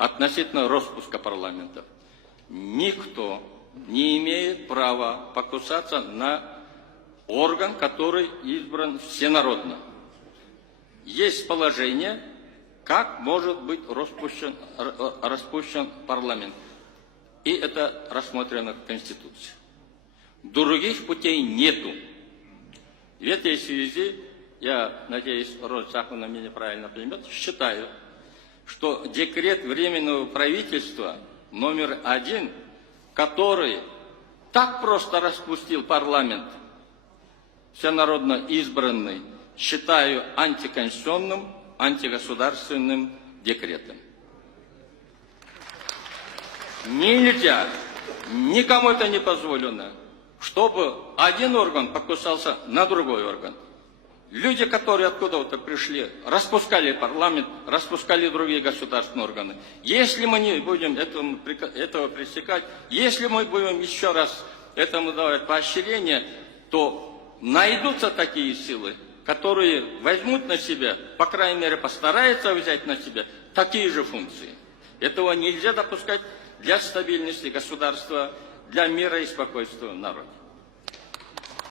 относительно распуска парламентов. Никто не имеет права покусаться на орган, который избран всенародно. Есть положение, как может быть распущен парламент. И это рассмотрено в Конституции. Других путей нету. В этой связи, я надеюсь, Роза Саховна меня правильно поймет, считаю, что декрет Временного правительства номер 1, который так просто распустил парламент, всенародно избранный, считаю антиконституционным, антигосударственным декретом. Нельзя, никому это не позволено, чтобы один орган покусался на другой орган. Люди, которые откуда-то пришли, распускали парламент, распускали другие государственные органы. Если мы не будем этого пресекать, если мы будем еще раз этому давать поощрение, то найдутся такие силы, которые возьмут на себя, по крайней мере, постараются взять на себя такие же функции. Этого нельзя допускать для стабильности государства, для мира и спокойствия в народе.